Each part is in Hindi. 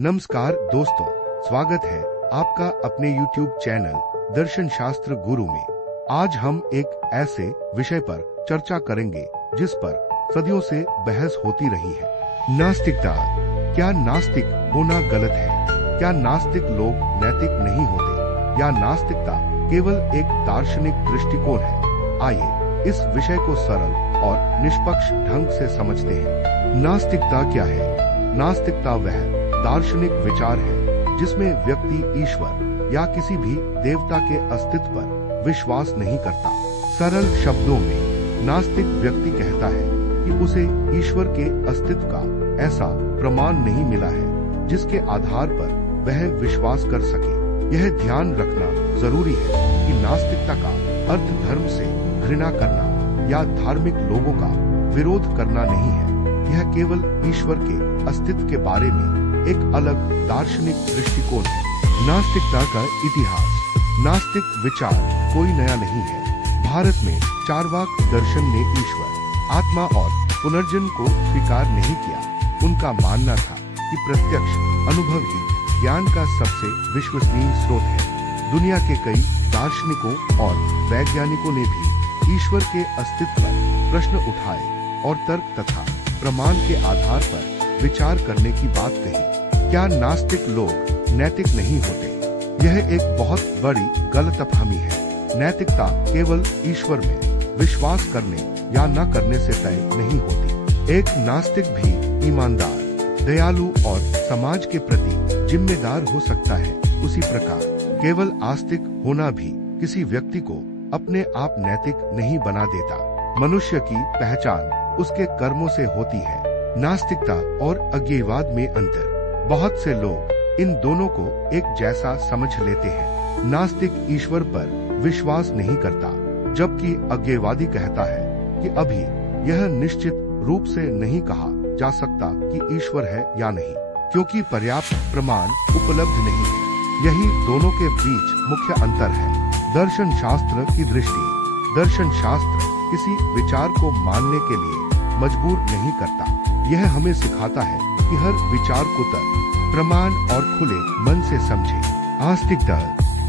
नमस्कार दोस्तों, स्वागत है आपका अपने YouTube चैनल दर्शन शास्त्र गुरु में। आज हम एक ऐसे विषय पर चर्चा करेंगे जिस पर सदियों से बहस होती रही है, नास्तिकता। क्या नास्तिक होना गलत है? क्या नास्तिक लोग नैतिक नहीं होते, या नास्तिकता केवल एक दार्शनिक दृष्टिकोण है? आइए इस विषय को सरल और निष्पक्ष ढंग से समझते हैं। नास्तिकता क्या है? नास्तिकता वह दार्शनिक विचार है जिसमें व्यक्ति ईश्वर या किसी भी देवता के अस्तित्व पर विश्वास नहीं करता। सरल शब्दों में नास्तिक व्यक्ति कहता है कि उसे ईश्वर के अस्तित्व का ऐसा प्रमाण नहीं मिला है जिसके आधार पर वह विश्वास कर सके। यह ध्यान रखना जरूरी है कि नास्तिकता का अर्थ धर्म से घृणा करना या धार्मिक लोगों का विरोध करना नहीं है। यह केवल ईश्वर के अस्तित्व के बारे में एक अलग दार्शनिक दृष्टिकोण है। नास्तिकता का इतिहास। नास्तिक विचार कोई नया नहीं है। भारत में चार्वाक दर्शन ने ईश्वर, आत्मा और पुनर्जन्म को स्वीकार नहीं किया। उनका मानना था कि प्रत्यक्ष अनुभव ही ज्ञान का सबसे विश्वसनीय स्रोत है। दुनिया के कई दार्शनिकों और वैज्ञानिकों ने भी ईश्वर के अस्तित्व पर प्रश्न उठाए और तर्क तथा प्रमाण के आधार पर विचार करने की बात कही। क्या नास्तिक लोग नैतिक नहीं होते? यह एक बहुत बड़ी गलतफहमी है। नैतिकता केवल ईश्वर में विश्वास करने या न करने से तय नहीं होती। एक नास्तिक भी ईमानदार, दयालु और समाज के प्रति जिम्मेदार हो सकता है। उसी प्रकार केवल आस्तिक होना भी किसी व्यक्ति को अपने आप नैतिक नहीं बना देता। मनुष्य की पहचान उसके कर्मों से होती है। नास्तिकता और अज्ञेयवाद में अंतर। बहुत से लोग इन दोनों को एक जैसा समझ लेते हैं। नास्तिक ईश्वर पर विश्वास नहीं करता, जबकि अज्ञेयवादी कहता है कि अभी यह निश्चित रूप से नहीं कहा जा सकता कि ईश्वर है या नहीं, क्योंकि पर्याप्त प्रमाण उपलब्ध नहीं है। यही दोनों के बीच मुख्य अंतर है। दर्शन शास्त्र की दृष्टि। दर्शन शास्त्र किसी विचार को मानने के लिए मजबूर नहीं करता। यह हमें सिखाता है कि हर विचार को तर्क, प्रमाण और खुले मन से समझे। आस्तिकता,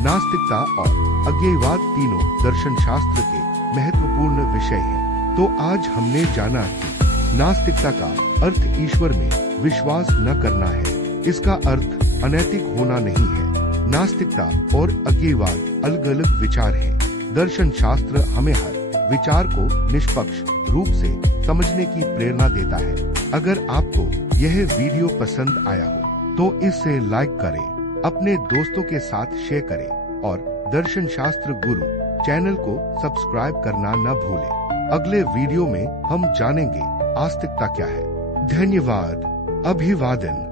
नास्तिकता और अज्ञेयवाद तीनों दर्शन शास्त्र के महत्वपूर्ण विषय हैं। तो आज हमने जाना कि नास्तिकता का अर्थ ईश्वर में विश्वास न करना है। इसका अर्थ अनैतिक होना नहीं है। नास्तिकता और अज्ञेयवाद अलग अलग विचार हैं। दर्शन शास्त्र हमें हर विचार को निष्पक्ष रूप से समझने की प्रेरणा देता है। अगर आपको यह वीडियो पसंद आया हो तो इसे लाइक करें, अपने दोस्तों के साथ शेयर करें और दर्शन शास्त्र गुरु चैनल को सब्सक्राइब करना न भूलें। अगले वीडियो में हम जानेंगे आस्तिकता क्या है। धन्यवाद। अभिवादन।